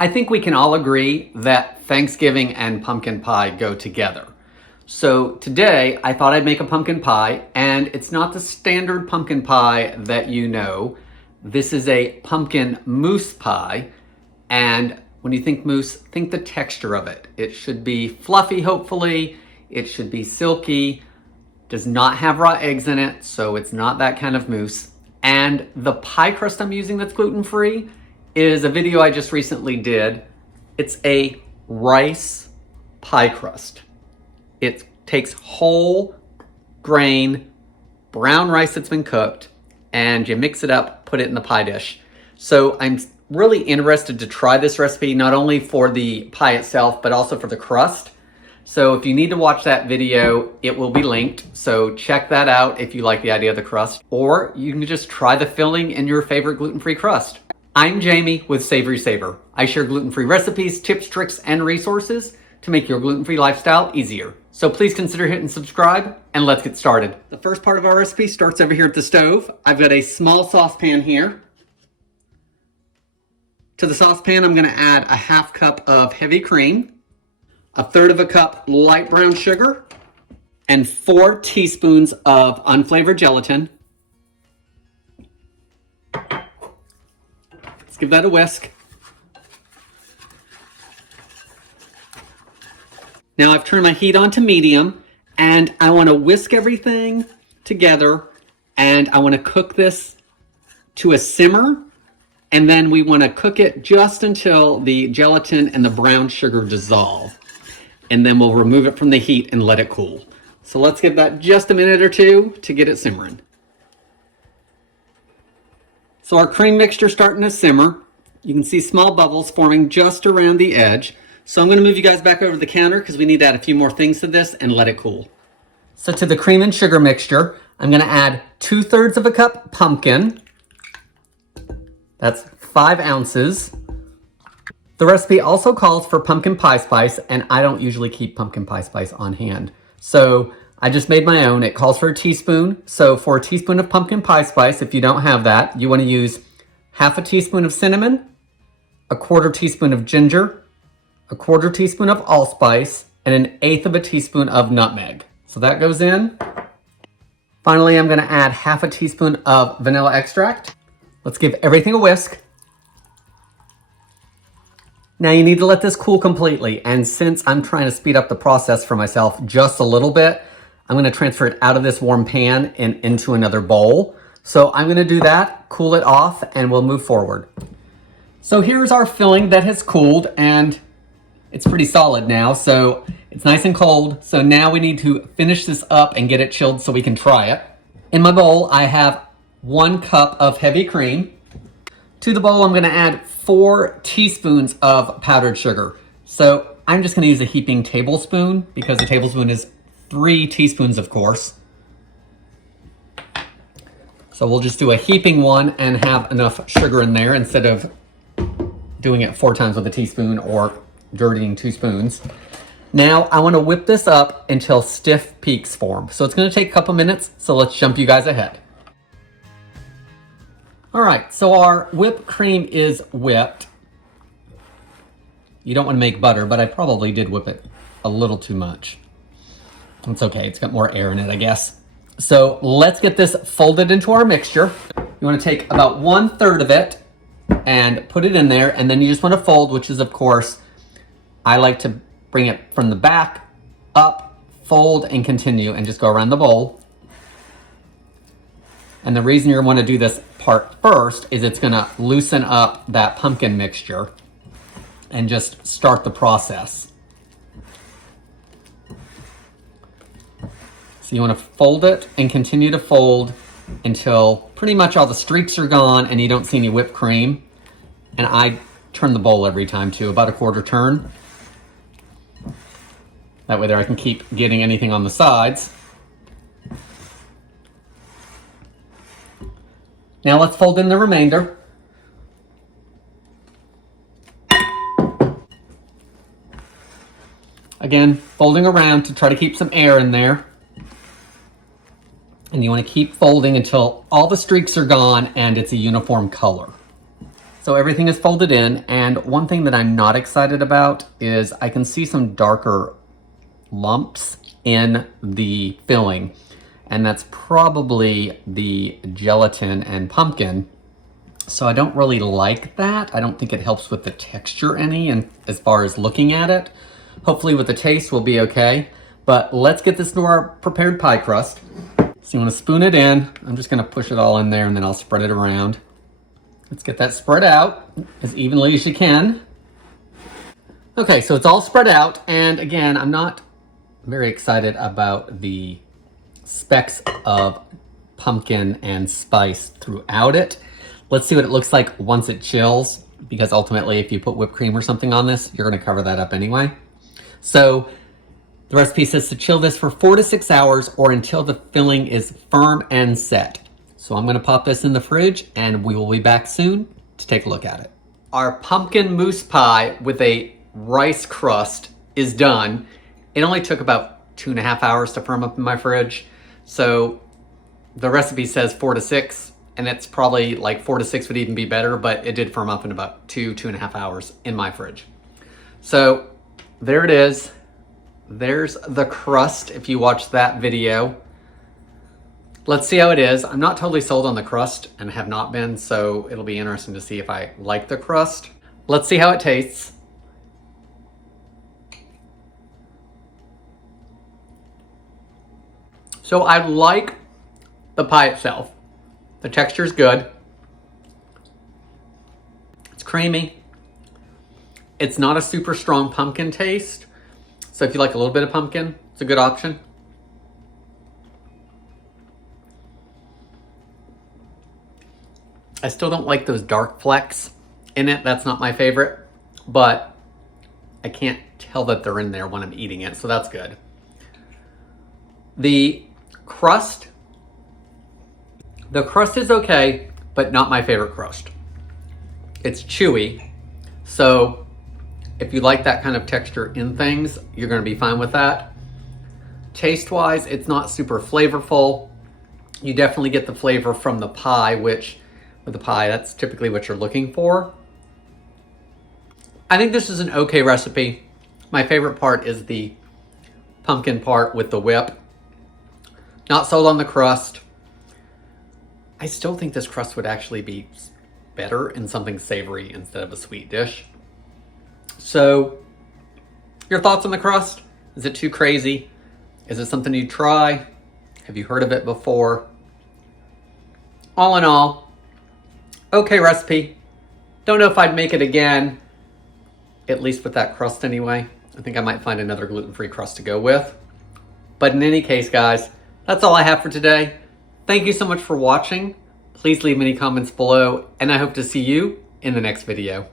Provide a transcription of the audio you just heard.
I think we can all agree that Thanksgiving and pumpkin pie go together. So today I thought I'd make a pumpkin pie, and it's not the standard pumpkin pie that you know. This is a pumpkin mousse pie, and when you think mousse, think the texture of it. It should be fluffy, hopefully. It should be silky. Does not have raw eggs in it, so it's not that kind of mousse. And the pie crust I'm using that's gluten-free is a video I just recently did. It's a rice pie crust. It takes whole grain brown rice that's been cooked, and you mix it up, put it in the pie dish. So I'm really interested to try this recipe, not only for the pie itself, but also for the crust. So if you need to watch that video, it will be linked. So check that out if you like the idea of the crust, or you can just try the filling in your favorite gluten-free crust. I'm Jamie with SavorySaver. I share gluten-free recipes, tips, tricks, and resources to make your gluten-free lifestyle easier. So please consider hitting subscribe, and let's get started. The first part of our recipe starts over here at the stove. I've got a small saucepan here. To the saucepan, I'm gonna add a half cup of heavy cream, a third of a cup light brown sugar, and 4 teaspoons of unflavored gelatin. Let's give that a whisk. Now I've turned my heat on to medium, and I want to whisk everything together, and I want to cook this to a simmer, and then we want to cook it just until the gelatin and the brown sugar dissolve, and then we'll remove it from the heat and let it cool. So let's give that just a minute or two to get it simmering. So our cream mixture starting to simmer. You can see small bubbles forming just around the edge. So I'm going to move you guys back over to the counter because we need to add a few more things to this and let it cool. So to the cream and sugar mixture, I'm going to add 2/3 of a cup pumpkin. That's 5 ounces. The recipe also calls for pumpkin pie spice, and I don't usually keep pumpkin pie spice on hand. So I just made my own. It calls for a teaspoon. So for a teaspoon of pumpkin pie spice, if you don't have that, you want to use half a teaspoon of cinnamon, a 1/4 teaspoon of ginger, a 1/4 teaspoon of allspice, and 1/8 of a teaspoon of nutmeg. So that goes in. Finally, I'm going to add half a teaspoon of vanilla extract. Let's give everything a whisk. Now you need to let this cool completely, and since I'm trying to speed up the process for myself just a little bit, I'm going to transfer it out of this warm pan and into another bowl. So I'm going to do that, cool it off, and we'll move forward. So here's our filling that has cooled, and it's pretty solid now, so it's nice and cold. So now we need to finish this up and get it chilled so we can try it. In my bowl, I have 1 cup of heavy cream. To the bowl, I'm going to add 4 teaspoons of powdered sugar. So I'm just going to use a heaping tablespoon because a tablespoon is 3 teaspoons, of course. So we'll just do a heaping one and have enough sugar in there instead of doing it 4 times with a teaspoon or dirtying 2 spoons. Now I want to whip this up until stiff peaks form. So it's going to take a couple minutes, so let's jump you guys ahead. All right, so our whipped cream is whipped. You don't want to make butter, but I probably did whip it a little too much. It's okay, it's got more air in it, I guess. So let's get this folded into our mixture. You want to take about 1/3 of it and put it in there, and then you just want to fold, which is, of course, I like to bring it from the back up, fold, and continue, and just go around the bowl. And the reason you want to do this part first is it's going to loosen up that pumpkin mixture and just start the process. So you want to fold it and continue to fold until pretty much all the streaks are gone and you don't see any whipped cream. And I turn the bowl every time too, about a 1/4 turn. That way there I can keep getting anything on the sides. Now let's fold in the remainder. Again, folding around to try to keep some air in there. And you want to keep folding until all the streaks are gone and it's a uniform color. So everything is folded in, and And one thing that I'm not excited about is I can see some darker lumps in the filling, and that's probably the gelatin and pumpkin. So I don't really like that. I don't think it helps with the texture any, and as far as looking at it. Hopefully with the taste we'll be okay. But let's get this into our prepared pie crust. So you want to spoon it in. I'm just going to push it all in there and then I'll spread it around. Let's get that spread out as evenly as you can. Okay, so it's all spread out, and again, I'm not very excited about the specks of pumpkin and spice throughout it. Let's see what it looks like once it chills, because ultimately if you put whipped cream or something on this, you're going to cover that up anyway. So the recipe says to chill this for 4 to 6 hours or until the filling is firm and set. So I'm going to pop this in the fridge and we will be back soon to take a look at it. Our pumpkin mousse pie with a rice crust is done. It only took about 2.5 hours to firm up in my fridge. So the recipe says 4 to 6, and it's probably like 4 to 6 would even be better, but it did firm up in about 2.5 hours in my fridge. So there it is. There's the crust if you watched that video. Let's see how it is. I'm not totally sold on the crust and have not been, so it'll be interesting to see if I like the crust. Let's see how it tastes. So I like the pie itself. The texture is good. It's creamy. It's not a super strong pumpkin taste. So if you like a little bit of pumpkin, it's a good option. I still don't like those dark flecks in it. That's not my favorite, but I can't tell that they're in there when I'm eating it, so that's good. The crust is okay, but not my favorite crust. It's chewy, so if you like that kind of texture in things, you're gonna be fine with that. Taste-wise, it's not super flavorful. You definitely get the flavor from the pie, which with the pie, that's typically what you're looking for. I think this is an okay recipe. My favorite part is the pumpkin part with the whip. Not sold on the crust. I still think this crust would actually be better in something savory instead of a sweet dish. So, your thoughts on the crust? Is it too crazy? Is it something you'd try? Have you heard of it before? All in all, okay recipe. Don't know if I'd make it again, at least with that crust anyway. I think I might find another gluten-free crust to go with. But in any case, guys, that's all I have for today. Thank you so much for watching. Please leave any comments below, and I hope to see you in the next video.